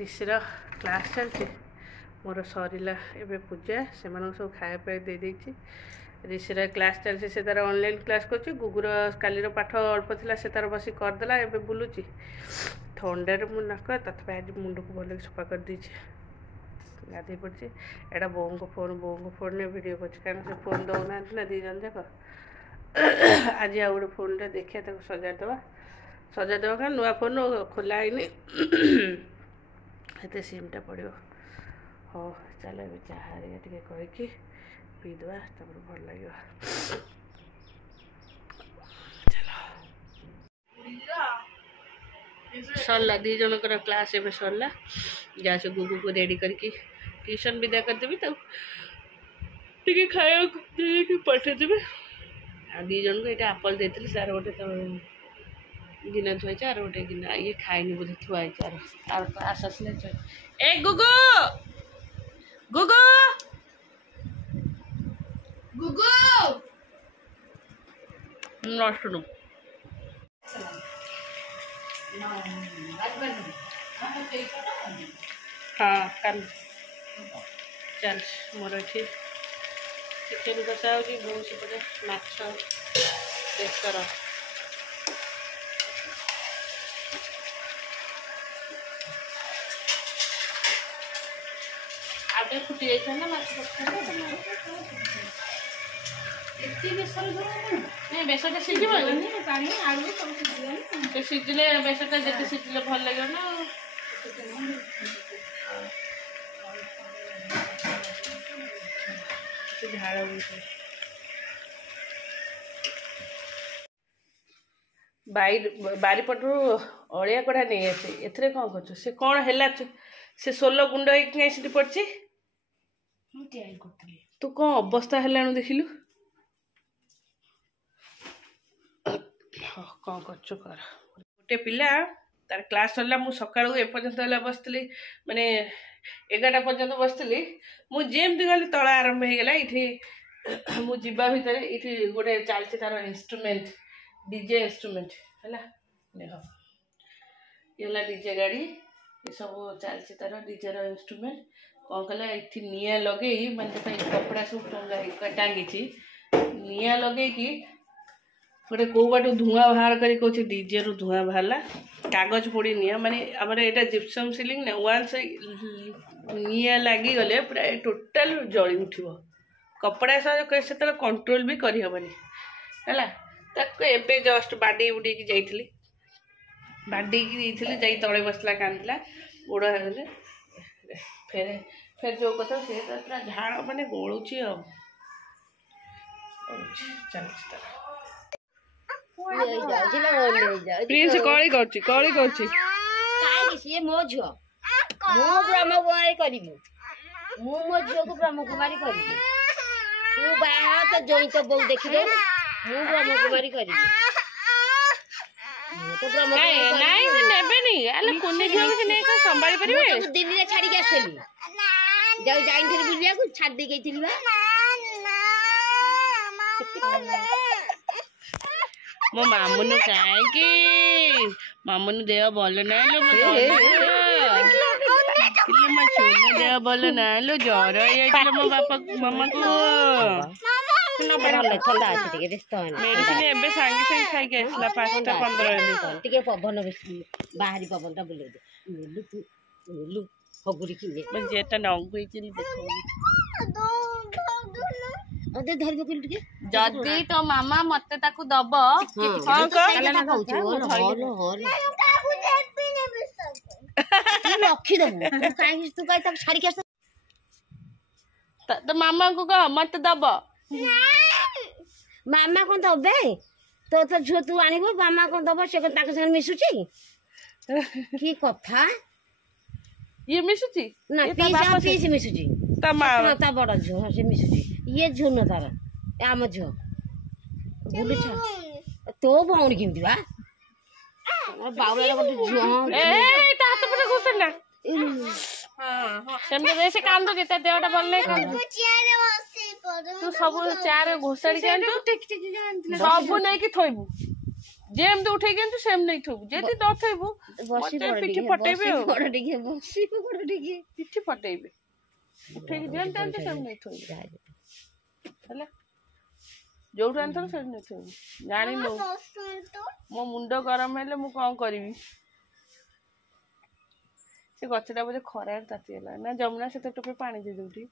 ऋषिर class चलती मोर सरला एबे पूजा से सब खाया दे देती ऋषिर क्लास चलती से तार ऑनलाइन क्लास कर गुगुर कालीर पाठ अल्प थी से तार बस करदेला एबे बुलूची ठंडार मु नाक तथा आज मुंड को भल सफा कर दीची गाधे पड़ी एटा बों फोन में वीडियो कर कारण से फोन दौना ना दी जन जाक आज आ गए फोन टे देखिए सजादेवा क्या नुआ फोन खोला है सिमटा पड़ो हाँ चलो ए चाह टे कहीकि पीदे तब भल लगे सरला दी जनकर क्लास एवं सरला जा से गुगु को रेडी करके ट्यूशन विदा करदेवी टे खाया पठेदेवी आ दी जन को ये आप्पल देती सार गोटे तो गिना थुआई आर गोटे गिना ये खाएनी बोधे थुआई आर क्लास आसले ए गुगु गुगु गुगु नष्ट हाँ कल चल मोर ये चिकेन कषा हो बहुत सेपटे माछ बेसर आगे फुटी जाता नहीं बेसरटा सीझे पानी आलू सब सीझे बेसरटा जिते सीझे भल लगे ना झाड़ बारीपटू अड़िया कड़ा नहीं आसे एथरे कौन कर से कौन है से सोल गुंड होती पड़ी तू कौन अवस्था है देखिलु हाँ कौन कर गोटे पिला तार क्लास सरला मु सका एपर्तला बसती माने 11टा पर्यंत बसती मुझे गली तला आरंभ होगा ये मुझा भितर ये गोटे चलती तार इंस्ट्रूमेंट डीजे इंस्ट्रूमेंट है ये डीजे गाड़ी ये सब चलती तार डीजे इंस्ट्रूमेंट कौन कला ये निआ लगे मैंने कपड़ा सब टांगी निआ लगे गोटे कौ बाट धुआं बाहर कर डीजे रु धुआं बाहरला कागज पोड़ी निआ माने आमर यहाँ जिप्सम सिलिंग ना वान्स निआ लगी गले पूरा टोटाल जली उठ कपड़ा से कंट्रोल भी करहबनी है जस्ट बाडी उड़ी जाइली बाडी की तले बसला कांदला गोड़ फेर फेर जो कथा से पूरा झाड़ माने गोलुची चल प्रिंस कली कर मो झील मो ब्रह्मकुमारी करी मो झील को ब्रह्मकुमारी करी तू बाहर तो जोई तो बहु देखिले मु ब्रह्मकुमारी करी संभाली पारे दिल्ली रे छाड़ी के आसली जाऊ जाई थी बुलिया को छाड़ दे गई थी मो मामुनु कहीं मामुनु देह भल ना लो मो छुनु देह भल ना लो ज्वर मो बापा मामा को मेडिसिन एबे सांगे सांगे खाई के आसला 5-15 दिन पवन बाहरी पवन टा बुले दे तू लु हगुरी किने मन जेटा नंगुई चिन देखो अदे धर बकिल टिके जदी तो मामा मते ताकू दब हां कहला कहउछ होलो होलो तू लखी दबो तू काई तक छाड़ी के आस तो मामा को कह मत दब मामा को दबे तो झुआ तू आनिबो मामा को दब से ताके संग मिसुची की कथा ये मिसुची ना पीस मिसुची ता मामा ता बड़ झुआ से मिसुची ये झुआ न तार आम झुआ बोलु छ तो भौणी किमती बा बाउला गोटे झुआ ए ता हाथ पटे घुसना हां हां सेमते बेसे कांदो के ता देहटा बल नै कांदो तू सब चार घोसाड़ी के आंतु सब नै कि थोइबू ଯେମିତି ଉଠେଇକି ଆଣିଛୁ ସେମିତି ନେଇ ଥୋଇବୁ ଯଦି ନ ଥୋଇବୁ ବସି ମତେ ପଡ ପିଠି ଟିକେ ଫଟେଇବେ ଆଉ ପଡ ଟିକେ ବସି ପଡ ଟିକେ ପିଠି ଫଟେଇବେ ଉଠେଇକି ଯେମିତି ଆଣିଛୁ ସେମିତି ନେଇ ଥୋଇବୁ ହେଲା ଯୋଉଠୁ ଆଣିଥିଲୁ ସେଇଠି ନେଇ ଥୋଇବୁ ଜାଣିନୁ ମୋ ମୁଣ୍ଡ ଗରମ ହେଲେ ମୁଁ କଣ କରିବି ସେ ଗଛଟା ବୋଧେ ଖରାରେ ତାତିଗଲା ନା ଯମୁନା ସେତେ ଟୋପେ ପାଣି ଦେଇଦଉଠି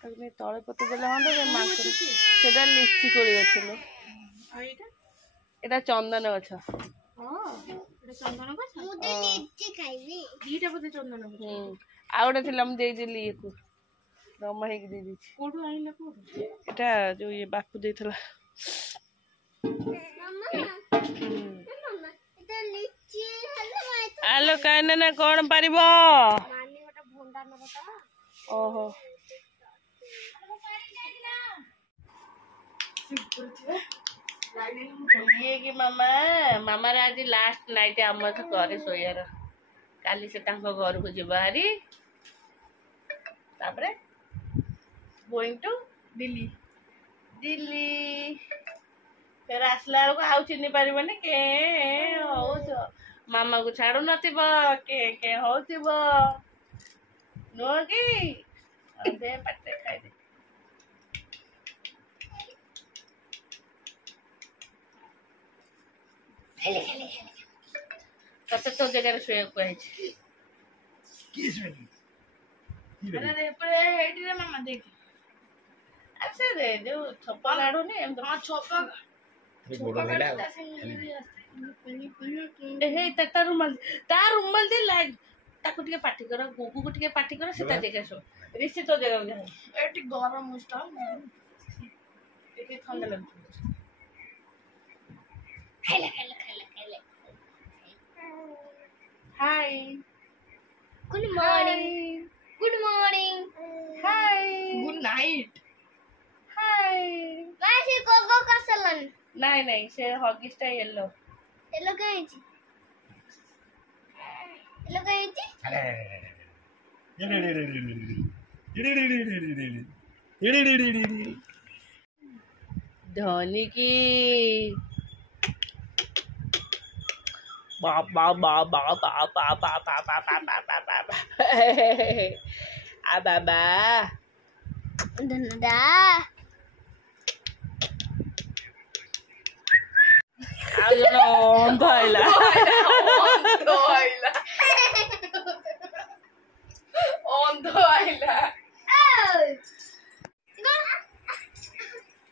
ତାକୁ ନେଇ ତଳେ ପୋତି ଦେଲେ ହନ୍ତା ମାଙ୍କଡ ସେଟା ଲିଚି କୋଳି ଗଛ ଲୋ ଏଟା ଚନ୍ଦନ ଗଛ ଆଉ ଗୋଟେ ଥିଲା ମୁଁ ଦେଇଦେଲି ଇଏକୁ ରମା ହେଇକି ଦେଇଦେଇଛି କୋଉଠୁ ଆଣିଲା ଏଟା ଯୋଉ ଇଏ ବାପୁ ଦେଇଥିଲା ଆଲୋ କାହିଁନା ନା କଣ ପାରିବ ଓହୋ ଇଏ କି ମାମାର ଆଜି ଲାଷ୍ଟ ନାଇଟ୍ ଆମ ଘରେ ଶୋଇବାର କାଲି ସେ ତାଙ୍କ ଘରକୁ ଯିବ ହାରି ତାପରେ ଗୋଇଂ ଟୁ ଦିଲ୍ଲୀ ଫେର ଆସିଲା ବେଳକୁ ଆଉ ଚିହ୍ନି ପାରିବନି କେ ହଉଛ ମାମାକୁ ଛାଡୁ ନଥିବ କେ ହଉଥିବ ନୁହଁ କି ଦେ ପାଟିରେ ଖାଇଦେ ତତେ ତୋ ଜାଗାରେ ଶୋଇବାକୁ କୁହାଯାଇଛି ମାମା ଦେଖ ଆଚ୍ଛା ରେ ଯୋଉ ଛପା ଲାଡୁନି ଏମିତି ତା ରୁମାଲ ଦେ ଲାଗ ତାକୁ ଟିକେ ପାଟି କର ଗୁଗୁକୁ ଟିକେ ପାଟି କର ସେ ତା ଜାଗା ଶୋ ରିସି ତୋ ଜାଗାକୁ ଯା ଏଠି ଗରମ ଟିକେ ଥଣ୍ଡା ଲାଗୁଛି Hi. Good morning. Good morning. Hi. Good night. Hi. Why is Coco Castellan? नहीं से हॉगी स्टाइल येलो येलो कहीं ची येलो कहीं ची धोनी की बाबा बाबा बाबा बाबा बाबा बाबा आ बाबा धन्यदा धोइला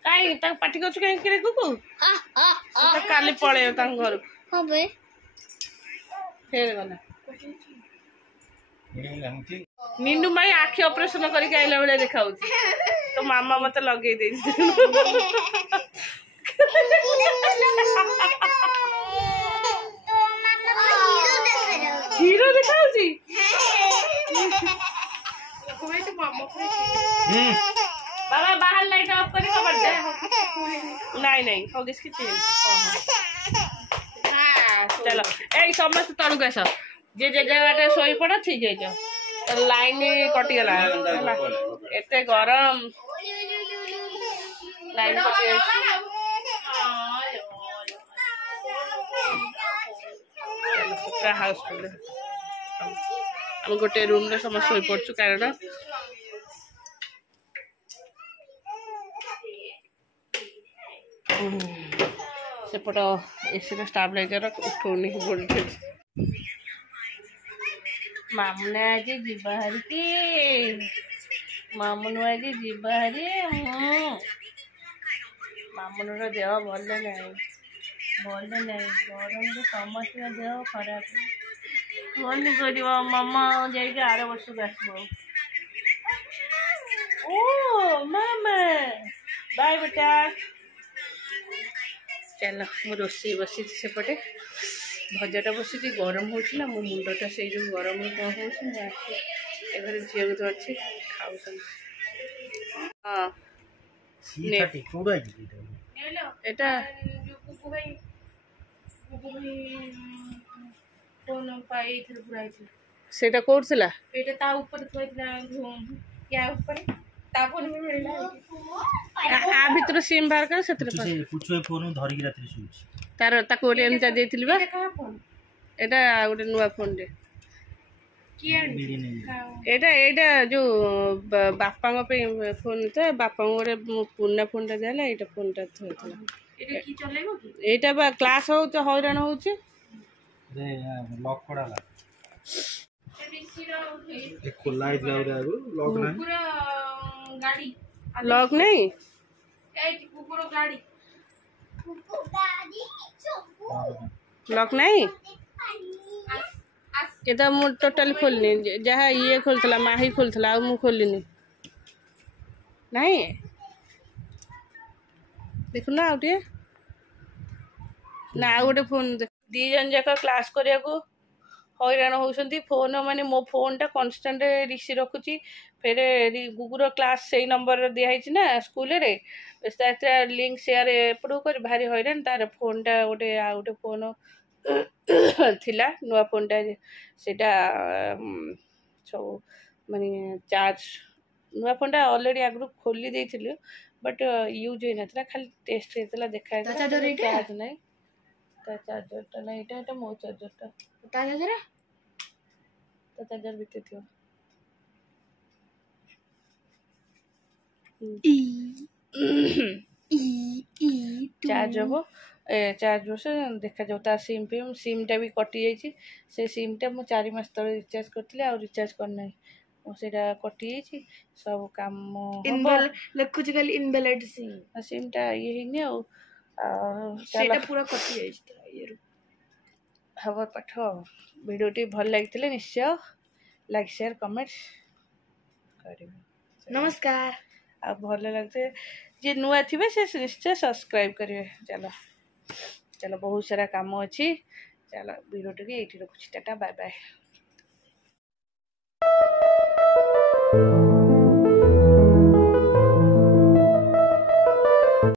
काई पार्टी कर कहीं गुगु काली पड़े घर हाँ बे फेर गला निन्नू माई आखि ऑपरेशन करके आइला बेले देखा तो मामा मत लगे दे हीरो देखा बाबा बाहर लाइट ऑफ करे कबर दे नहीं हो किसकी चेन चलो ए समस्त तळु गस जे जगह सोई पड़ ठीक है लाइन कटि गला एते गरम लाइन कटि पूरा हाउसफुल हम गोटे रूम रे समस्त सोई पड़छु कारण सेपट एसी स्टाबलाइजर उठौनी वोल्टेज मामुना आज जीवाहारी की मामुनु आज जीवाहारी मामुनर देह भल नहीं गरम समस्त देह खराब कौन कर मामा जाइए आर वर्ष आसब ओ मामा बाय बेटा चल मु रोसे बसी सेपटे भजाटा बसी गरम हो मो मुंडटा से जो गरम कौन हो झील तो अच्छे खाऊ हाँ एटा सेटा कोड थिला एटा ता ऊपर थोइला या ऊपर तापर आ भीतर सिम बाहर कर सेतरे कुछ फोन धरिक रात्रि सुइछ तार ताको गोटे एमता देथिलि बा एटा गोटे नुआ फोन रे एटा एटा जो बापा पे फोन था बापा गोटे पुना फोन टा देला एटा फोन टा थोइतला एटा बा क्लास हो तो हैरान होउची रे लॉक पड़ाला एक खुला इतला रे आगु लॉक नहीं पूरा गाड़ी लॉक नहीं लॉक नहीं ये तो मु टोटल खोलनी जहाँ ये खोलता माही खोलता आ मु खोलनी नहीं देखु ना आउटे ना आ गोटे फोन दी जन जाक क्लास करिया को हैरान होउछंती फोन माने मो फोन टा कांस्टेंट रिसी रखुची फिर गुगुर क्लास से नंबर दिया है ना स्कूल रे लिंक शेयर एपड़ू कर भारी हैरान तार फोन टा गोटे आ गोटे फोन थिला नुआ फोन टा सेटा सब माने चार्ज नुआ फोन टा ऑलरेडी आगु खोली देथिलु बट यूज होई नथला खाली टेस्ट हेतला देखा चार्ज नहीं चार्जर टा नहीं एटा मो चार्जर टा चार्जर बिते थियो चार्ज हम चार्ज से देखा जाऊ तार सिम टा भी कटि जाइए से सिम टा मु 4 मास तले रिचार्ज करथिले आ रिचार्ज करना सेटा कटि जाइए सब काम लिखुची खाली इनवैलिड सिम टा ये हिने सेटा पूरा कटि जाइए हम पाठ वीडियो टी भल लगी निश्चय लाइक शेयर कमेंट करेंगे नमस्कार आ भल लगते जे नुआ थे से निश्चय सब्सक्राइब करेंगे चलो चलो बहुत सारा काम अच्छी चलो वीडियो टी ये रखुची टाटा बाय बाय।